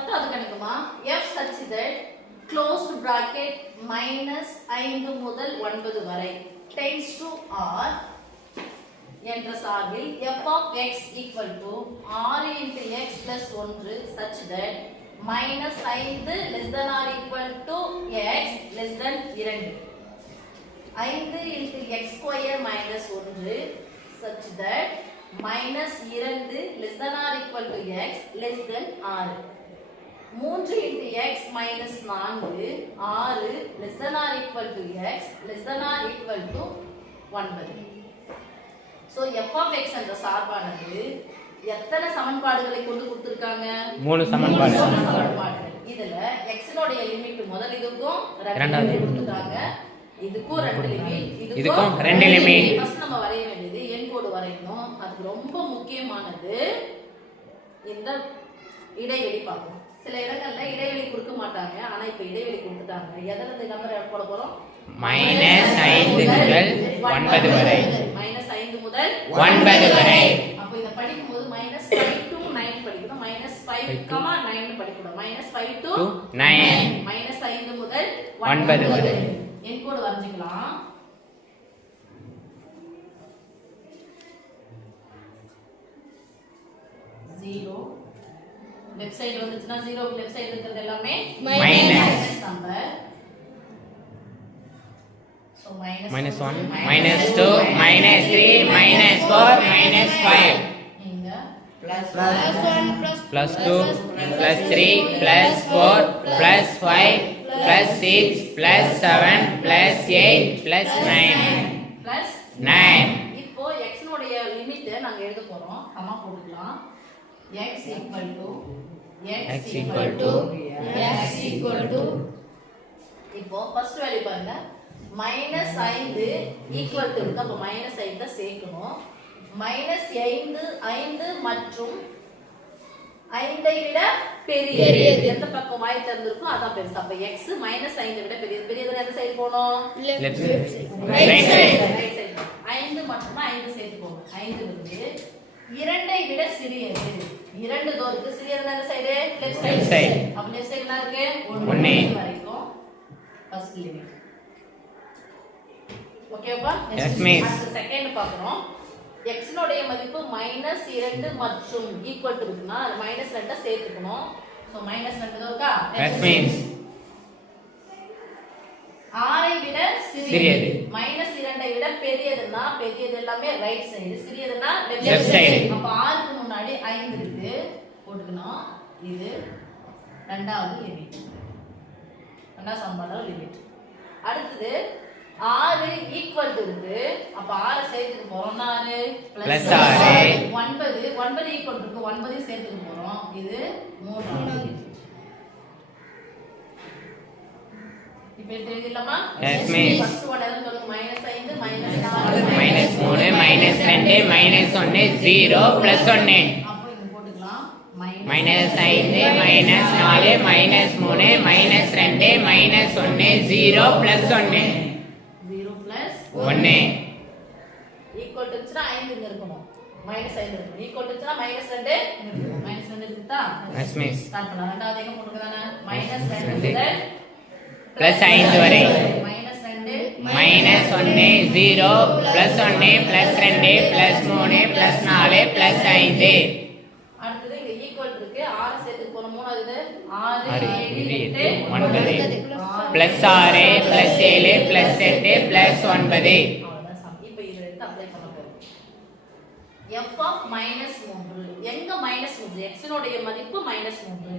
பத்தாவது கணக்குமா f such இதழ் க்ளோஸ்டு ப்ராக்கெட் மைனஸ் ஐந்து முதல் ஒன்பது வரை டென்ஸ் டு ஆர் என்ற சார்பில் f of x equal to ஆறு இன்ட்டு எக்ஸ் பிளஸ் ஒன்று சச் தட் மைனஸ் ஐந்து less than or equal to x less than இரண்டு ஐந்து இன்ட்டு எக்ஸ் ஸ்கொயர் மைனஸ் ஒன்று சச் தட் மைனஸ் இரண்டு less than or equal to x less than ஆறு மூன்று into x minus நான்கு ஆறு or equal to x less than or equal to ஒன்பது. So f of x என்ற சார்பானது எத்தனை சமன்பாடுகளை கொண்டு கொடுத்திருக்காங்க? மூணு சமன்பாடு. இதுல x னுடைய லிமிட் முதல் இதுக்கும் ரெண்டு கொடுத்துருக்காங்க. இதுக்கும் ரெண்டு லிமிட் இதுக்கும் ரெண்டு limit. ஃபர்ஸ்ட் நம்ம வரைய வேண்டியது எண் கோடு வரையணும். அதுக்கு ரொம்ப முக்கியமானது இந்த இடைவெளி பார்க்கணும் சில இடங்கள்ல இடைவெளி கொடுக்க மாட்டாங்க. ஆனா இப்ப இடைவெளி கொடுத்துட்டாங்க. எதுல இருந்து நம்பர் போட போறோம்? மைனஸ் ஐந்து முதல் ஒன்பது வரை. மைனஸ் ஐந்து முதல் ஒன்பது வரை. அப்போ இத படிக்கும்போது மைனஸ் ஃபைவ் டு நைன் படிக்கணும். மைனஸ் ஃபைவ் கமா நைன் படிக்கணும். Minus five to nine. Minus ஐந்து முதல் ஒன்பது வரை. என் கோடு வரைஞ்சிக்கலாம். ஜீரோ லெஃப்ட் சைடு வந்துச்சுன்னா ஜீரோ லெஃப்ட் சைடு இருக்கிறது எல்லாமே Minus. Number so minus minus one minus two minus three minus four minus five இங்க plus 2 plus 3 plus 4 plus 5 plus 6 plus 7 plus 8 plus 9 plus 9 இப்போ x னுடைய லிமிட் நாங்க எழுத போறோம். Comma போட்டுக்கலாம். x equal to x equal to x equal to இப்போ first value பாருங்க. Minus ஐந்து equal to இருக்கு. அப்போ மைனஸ் ஐந்து சேர்க்கணும். மைனஸ் ஐந்து ஐந்து மற்றும் ஐந்தை விட பெரியது. எந்த பக்கம் வாய் திறந்திருக்கோ அதான் பெருசு. அப்ப x மைனஸ் ஐந்தை விட பெரியது. பெரியது எந்த சைடு போகணும்? Side. ஐந்து மட்டும்தான் ஐந்து சேர்த்துக்கோங்க ஐந்து வந்து இரண்டை விட சிறியது. இரண்டு தோருக்கு சிறியது எந்த சைடு லெஃப்ட் சைடு side. அப்ப லெஃப்ட் சைடு என்ன இருக்கு? ஒண்ணு. வரைக்கும் ஃபர்ஸ்ட் லிமிட் ஓகேவா miss. அடுத்து செகண்ட் பார்க்கறோம் x னுடைய மதிப்பு மைனஸ் இரண்டு மற்றும் ஈக்குவல் டு இருக்குன்னா அது மைனஸ் ரெண்டை சேர்த்துக்கணும். ஸோ மைனஸ் ரெண்டு தான் இருக்கா? ஆறை விட சிறியது. மைனஸ் இரண்டை விட பெரியதுன்னா பெரியது எல்லாமே ரைட் சைடு சிறியதுன்னா லெஃப்ட். சைடு அப்ப ஆறுக்கு முன்னாடி ஐந்து இருக்கு போட்டுக்கணும் இது ரெண்டாவது லிமிட் ரெண்டாவது சம்பளம் லிமிட் அடுத்தது ஆறு ஈக்குவல் இருக்கு அப்ப ஆறு சேர்த்துக்க போறோம். Plus ஆறு. ஒன்பது. ஒன்பது ஈக்குவல் இருக்கு ஒன்பதையும் சேர்த்துக்க போறோம். இது limit. இப்ப. ஃபர்ஸ்ட் ஒன் எதுன்னு சொல்லுங்க. மைனஸ் ஐந்து மைனஸ் நாலு மைனஸ் மூணு மைனஸ் ரெண்டு மைனஸ் ஒன்று ஜீரோ ப்ளஸ் போட்டுக்கலாம் மைனஸ் ஐந்து மைனஸ் நாலு மைனஸ் மூணு மைனஸ் ரெண்டு மைனஸ் ஒன்று ஜீரோ ப்ளஸ் ஒன்று ஜீரோ பிளஸ் ஒன்று ஈக்குவல் டுச்சுனா ஐந்து இங்க இருக்கணும். மைனஸ் ஐந்து இருக்கணும். ஈக்குவல் டுச்சுனா மைனஸ் ரெண்டு மைனஸ் ரெண்டு இருக்குதா? Yes, miss. ஸ்டார்ட் பண்ணலாம். ரெண்டாவது எங்க போட்டுக்கதானே மைனஸ் ரெண்டு Plus ஐந்து வரை. மைனஸ் ரெண்டு. மைனஸ் ஒன்று ஜீரோ ப்ளஸ் ஒன்று ப்ளஸ் ரெண்டு ப்ளஸ் மூணு ப்ளஸ் நாலு ப்ளஸ் ஐந்து அடுத்தது இங்க ஈக்குவல் இருக்கு ஆறு சேர்த்து போன மூணாவது ஆறு ஏழு எட்டு ஒன்பது. ப்ளஸ் ஆறு ப்ளஸ் ஏழு ப்ளஸ் எட்டு ப்ளஸ் ஒன்பது f of minus மூன்று. எங்க minus மூன்று? x னுடைய மதிப்பு minus மூன்று.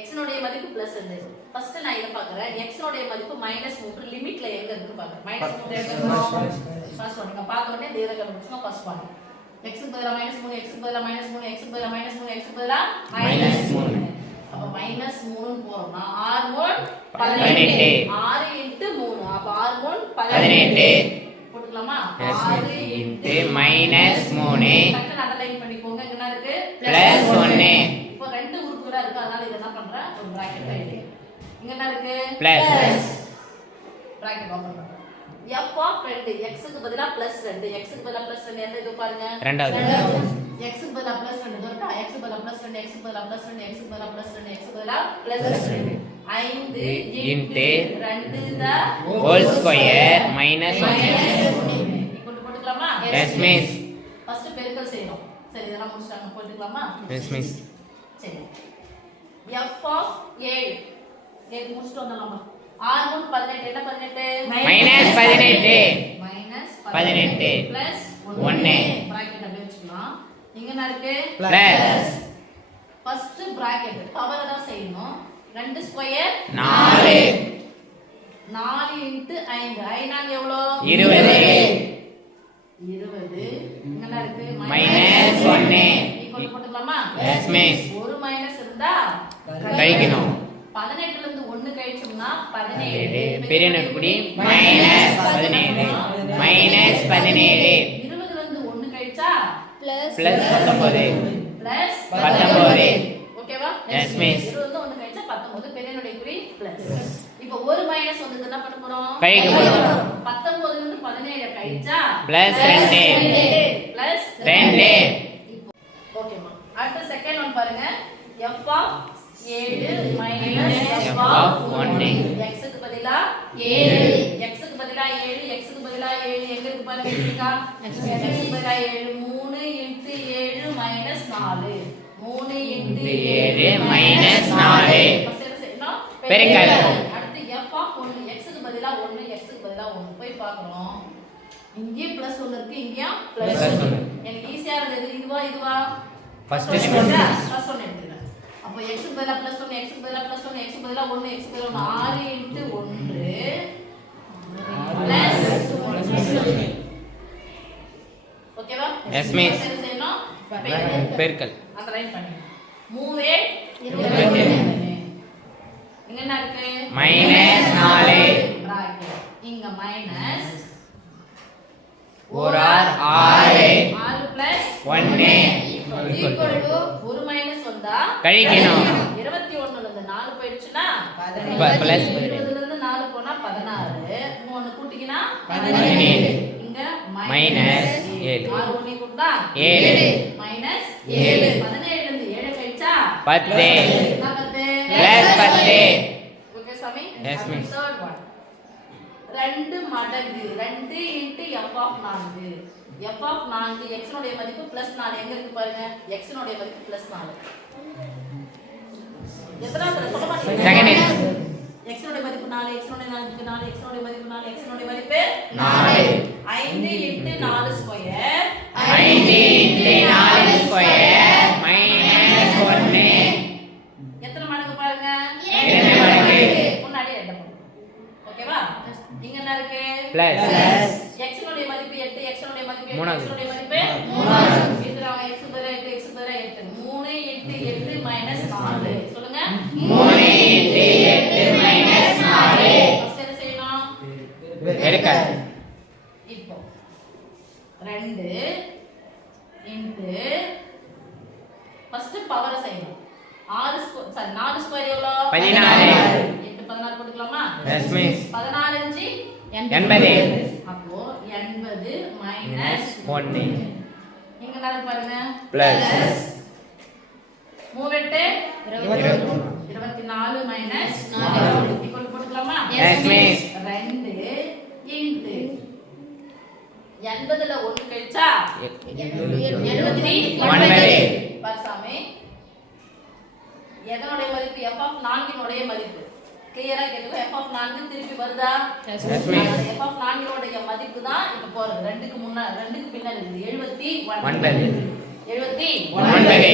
x னுடைய மதிப்பு plus ரெண்டு. First நான் இதை பார்க்கிறேன். x னுடைய மதிப்பு minus மூன்று. limitல எங்க இருக்கு பார்க்கிறேன். minus மூன்று எங்க இருக்கும்? First one. நீங்க பார்த்த உடனே கண்டுபிடிச்சுங்க. First one. x க்கு பதிலா minus மூணு, x க்கு பதிலா minus மூணு, x க்கு பதிலா minus மூணு, x க்கு பதிலா Minus minus மூணு. Minus மூணுன்னு போறோம்னா, ஆறு மூணு பதினெட்டு. ஆறு into மூணு. அப்ப ஆறு மூணு பதினெட்டு. போட்டுக்கலாமா? ஆறு இன்ட்டு minus மூணு. டக்குனு underline பண்ணிக்கோங்க. என்ன இருக்கு. இப்போ ரெண்டு உறுப்புகளா இருக்கு. அதனால இத என்ன பண்றேன் ஒரு பிராக்கெட் இங்க என்ன இருக்கு. பிராக்கெட் எஃப் ஆஃப் ரெண்டு. எக்ஸுக்கு பதிலா பிளஸ் ரெண்டு. எக்ஸுக்கு பதிலா பிளஸ் ரெண்டு. எந்த இது பாருங்க? ரெண்டாவது. எக்ஸுக்கு பதிலா பிளஸ் ரெண்டு இருக்கா எக்ஸுக்கு பதிலா பிளஸ் ரெண்டு எக்ஸுக்கு பதிலா பிளஸ் ரெண்டு எக்ஸுக்கு பதிலா பிளஸ் ரெண்டு எக்ஸுக்கு பதிலா பிளஸ் ரெண்டு ஐந்து இன்ட்டு ரெண்டு த ஹோல் ஸ்கொயர் மைனஸ் ஒன்று கொண்டு போட்டுக்கலாமா? எஸ் மிஸ் ஃபர்ஸ்ட் பெருக்கல் செய்யணும். சரி இதெல்லாம் முடிச்சிட்டாங்க. போட்டுக்கலாமா? எஸ் மிஸ் சரி. எஃப் ஆஃப் ஏழு ஏழு முடிச்சுட்டு வந்துடலாமா? ஆறு மூணு பதினெட்டு. என்ன பதினெட்டு? மைனஸ் பதினெட்டு. மைனஸ் பதினெட்டு. பிளஸ் ஒண்ணு. பிராக்கெட் அப்படியே வச்சுக்கலாம் இங்க என்ன இருக்கு பிளஸ் ஃபர்ஸ்ட் பிராக்கெட் பவர் தான் செய்யணும். ரெண்டு ஸ்கொயர் நாலு. நாலு இன்ட்டு ஐந்து. ஐநாங்க எவ்வளோ? இருபது. இருபது. இங்க என்ன இருக்கு மைனஸ் ஒன்று ஈக்குவல் போட்டுக்கலாமா? எஸ் மிஸ் ஒரு மைனஸ் இருந்தா கழிக்கணும். பதினெட்டுல இருந்து ஒண்ணு கழிச்சோம்னா பதினேழு. பெரிய நெருக்குடி மைனஸ் பதினேழு. மைனஸ் பதினேழு இருபதுல இருந்து ஒண்ணு கழிச்சா பிளஸ் பத்தொன்பது. பிளஸ் பத்தொன்பது. ஓகேவா. இருபதுல இருந்து ஒண்ணு கழிச்சா பத்தொன்பது. பெரியனுடைய குறி பிளஸ் இப்போ ஒரு மைனஸ் வந்து என்ன பண்ண போறோம்? கழிக்க போறோம். பத்தொன்பதுல இருந்து பதினேழு கழிச்சா ரெண்டு. பிளஸ் ரெண்டு. ஓகேமா அடுத்த செகண்ட் ஒன் பாருங்க. ஆஃப் 7 மைனஸ் of ஆஃப் ஒன்று. 1 x க்கு பதிலா 7 x க்கு பதிலா 7 x க்கு பதிலா 7 எங்க இருக்கு பாருங்க இருக்கா? X க்கு பதிலா 7 3 இன்டு 7 மைனஸ் 4 3 இன்டு இன்டு ஏழு minus நாலு. பெருக்கல். அடுத்து f ஆஃப் 1 x க்கு பதிலா 1 x க்கு பதிலா 1 போய் பார்க்கறோம் இங்கே பிளஸ் 1 இருக்கு இங்கேயும் பிளஸ் Plus 1 ஒண்ணு. எனக்கு ஈஸியா இருந்தது இதுவா இதுவா ஃபர்ஸ்ட் எடுத்துக்கிறேன். அப்போ x க்கு பதிலா plus ஒண்ணு, x க்கு பதிலா plus ஒண்ணு, x க்கு பதிலா ஒண்ணு, x க்கு பதிலா ஒண்ணு. ஆறு into ஒன்று ஒன்று. ஓகேவா? Miss. பெருக்கல். இருபத்தி இங்க என்ன இருக்கு? Minus நாலு. இங்க மைனஸ் ஒரு ஆறு ஆறு. ஆறு பிளஸ் டு ஒரு மைனஸ் வந்தா கழிக்கணும். இருபத்தி ஒண்ணுல இருந்து நாலு போயிடுச்சுன்னா ப- plus இருபதுல இருந்து நாலு போனா பதினாறு. மூணு கூட்டிக்கினா பதினேழு. இங்க மைனஸ் ஏழு. ஆறு ஒண்ணு கூட்டா ஏழு. ஏழு. இருந்து ஏழு கழிச்சா பத்து. என்ன பத்து. பிளஸ் பத்து. ஓகே சாமி. Yes, miss. தேர்ட் ஒன் ரெண்டு மடங்கு. ரெண்டு இன்ட்டு எஃப் ஆஃப் நான்கு. எஃப் ஆஃப் நான்கு எக்ஸனுடைய மதிப்பு பிளஸ் நாலு. எங்க இருக்கு பாருங்க? எக்ஸனுடைய மதிப்பு பிளஸ் நாலு. எத்தனாவது சொல்ல மாட்டீங்க. எக்ஸனுடைய மதிப்பு நாலு எக்ஸனுடைய மதிப்பு நாலு எக்ஸனுடைய மதிப்பு நாலு எக்ஸனுடைய மதிப்பு நாலு. ஐந்து இன்ட்டு நாலு ஸ்கொயர் எத்தனை மடங்கு பாருங்க. முன்னாடி மடங்கு? ஓகேவா? இங்க என்ன இருக்கு? பிளஸ். எக்ஸனுடைய மதிப்பு 8 எக்ஸனுடைய மதிப்பு 8 மூணாவது. எக்ஸனுடைய மதிப்பு மூணாவது. இதுல எக்ஸ் பதிலா 8 எக்ஸ் பதிலா 8 3 இன்டு 8 மைனஸ் 4 சொல்லுங்க. மூணு இன்ட்டு எட்டு மைனஸ் நாலு. ஃபர்ஸ்ட் என்ன செய்யணும்? பெருக்கல் இப்போ 2 இன்டு ஃபர்ஸ்ட் பவரை செய்யணும். 6 ஸ்கொயர் சாரி 4 ஸ்கொயர் எவ்வளோ? பதினாறு. 8 16 போட்டுக்கலாமா 16 இன்ச்சு எண்பது. அப்போ 80 மைனஸ் ஒன்று இங்க என்ன பாருங்க? பிளஸ் மூவெட்டு இருபத்தி நாலு. மைனஸ் நாலு. போட்டுக்கலாமா ரெண்டு இன்ட்டு எண்பதுல ஒண்ணு கழிச்சா? எழுபத்தி ஒன்பது. பர்சாமி எதனுடைய மதிப்பு? எஃப் ஆஃப் நான்கினுடைய மதிப்பு. கிளியரா கேட்டுக்கோ எஃப் ஆஃப் நான்கு திருப்பி வருதா. எஃப் ஆஃப் நான்கினுடைய மதிப்பு தான் இப்ப போறது. ரெண்டுக்கு முன்னா ரெண்டுக்கு பின்னாடி இருக்குது. எழுபத்தி ஒன்பது. எழுபத்தி ஒன்பது.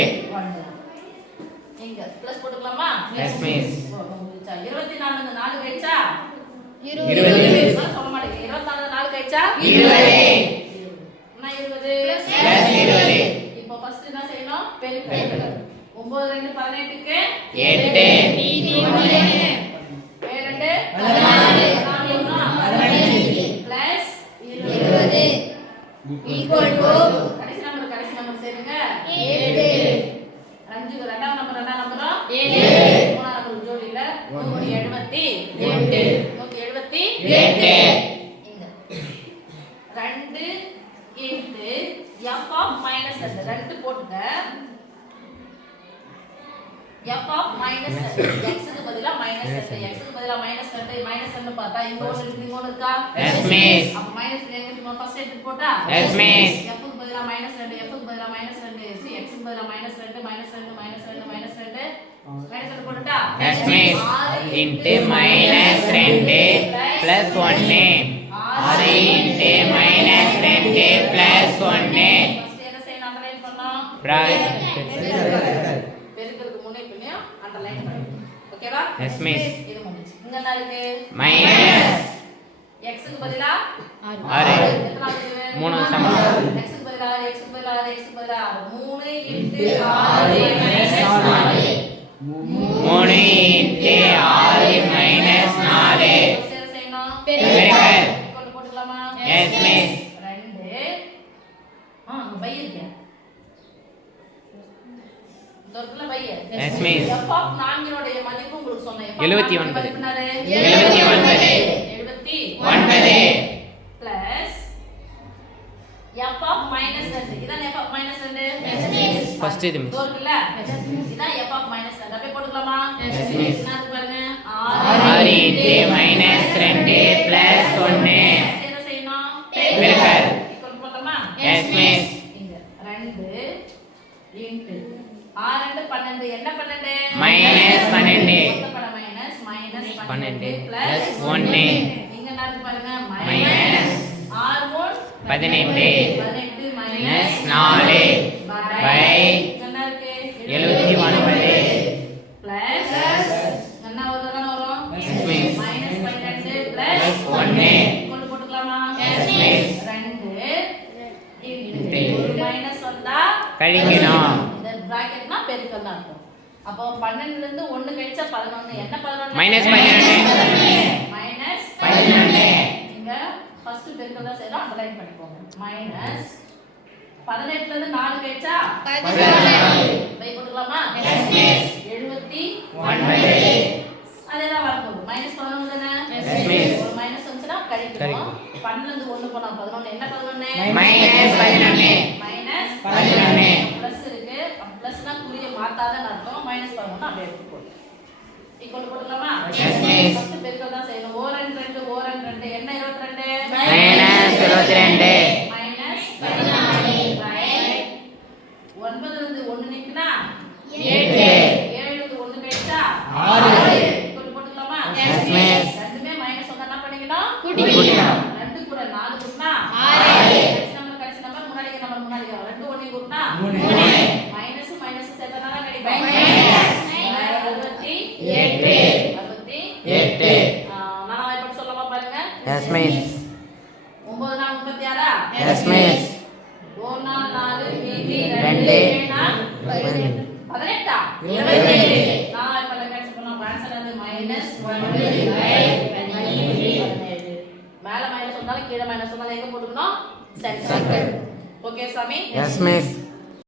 இங்க பிளஸ் போட்டுக்கலாமா. இருபத்தி நாலு நாலு கழிச்சா? இருபது. சொல்ல மாட்டேங்க இருபத்தி நாலு கழிச்சா இருபது. இருபது. இப்போ ஃபர்ஸ்ட் என்ன செய்யணும் பெருக்கல் ஒன்பது ரெண்டு பதினெட்டுக்கு எட்டு. ஏழு ரெண்டு பதினாறு. பதினஞ்சு. Plus இருபது equal to கடைசி நம்பர் கடைசி நம்பர் சேருங்க ஏழு. அஞ்சுக்கு ரெண்டாம் நம்பர் ரெண்டாம் நம்பரும் ஏழு. மூணாம் நம்பர் ஜோடியில நூத்தி எழுபத்தி எட்டு. நூத்தி எழுபத்தி எட்டு. ஆஃப் மைனஸ் எக்ஸுக்கு பதிலா மைனஸ் எக்ஸுக்கு பதிலா மைனஸ் ரெண்டு மைனஸ் ரெண்டு பார்த்தா இங்க ஒன்று இருக்கு இங்க ஒன்று இருக்கா? Yes, miss. அப்ப மைனஸ் ரெண்டு இருக்கு ஃபர்ஸ்ட் எடுத்து போட்டா? Yes, miss. எஃப்க்கு பதிலா மைனஸ் ரெண்டு எஃப்க்கு பதிலா மைனஸ் ரெண்டு. எக்ஸுக்கு பதிலா மைனஸ் ரெண்டு மைனஸ் ரெண்டு மைனஸ் ரெண்டு மைனஸ் ரெண்டு. மைனஸ் ரெண்டு போட்டுட்டா? Yes, miss. Into minus ரெண்டு plus ஒண்ணு. ஆறு into minus ரெண்டு ஒண்ணு. ஃபர்ஸ்ட் என்ன செய்யணும்? அண்டர்லைன் பண்ணோம் அண்டர்லைன் பண்ணுங்க ஓகேவா பதிலா? 6 எத்தனாவது மூணு சமம் x பதிலா? 6 x க்கு பதிலா? 6 x க்கு பதிலா? 3 இன்டு எழுபத்தி ஒன்பது. எழுபத்தி ஒன்பது. ஒன்பது. plus f of minus ரெண்டு. இதான் f of minus ரெண்டு? First இது. இதோ இருக்குல்ல? இதான் f of minus ரெண்டு. அப்படியே போட்டுக்கலாமா? என்ன பாருங்க? ஆறு into minus ரெண்டு plus ஒண்ணு. என்ன செய்யணும்? பெருக்கல். கொண்டு போட்டோமா? Yes, miss. இங்க ரெண்டு into ஆறு ரெண்டு பன்னெண்டு? என்ன என்ன பாருங்க. ஆறு மூணு பதினெட்டு. நாலு. இருக்கு. எழுபத்தி ஒன்பது. என்ன வரும்? பன்னெண்டு. Plus Plus ஒண்ணு. கொண்டு போட்டுக்கலாமா Yes, miss. ரெண்டு into. ஒரு மைனஸ் வந்தா கழிக்கணும். இந்த பிராக்கெட்னா பெருக்கல் தான் அர்த்தம் அப்போ பன்னெண்டுல இருந்து ஒண்ணு கழிச்சா பதினொன்னு என்ன பதினொன்னு Minus பதினொன்னு. மைனஸ் பதினொன்னு. இங்க ஃபர்ஸ்ட் பெருக்கல் தான் செய்யணும் அண்டர்லைன் பண்ணிக்கோங்க மைனஸ் பதினெட்டுல இருந்து நாலு கழிச்சா பை போட்டுக்கலாமா. எழுபத்தி. அதேதான் வரப்போகுது மைனஸ் பதினொன்று தானே. ஒரு மைனஸ் வந்துச்சுன்னா கழிக்கணும் இருந்து ஒண்ணு போனா பதினொன்னு என்ன பதினொன்னு Minus பதினொன்னு. மைனஸ் பதினொன்னு. குறிய மாத்தாதன்னு அர்த்தம் மைனஸ் பதினொன்று அப்படியே எடுத்து போடு. ஈக்குவல் போட்டுக்கலாமா. ஃபர்ஸ்ட் பெருக்கல் தான் செய்யணும். ஓரன் ரெண்டு ஓரன் ரெண்டு. என்ன இருபத்தி ரெண்டு? Yes, ma'am.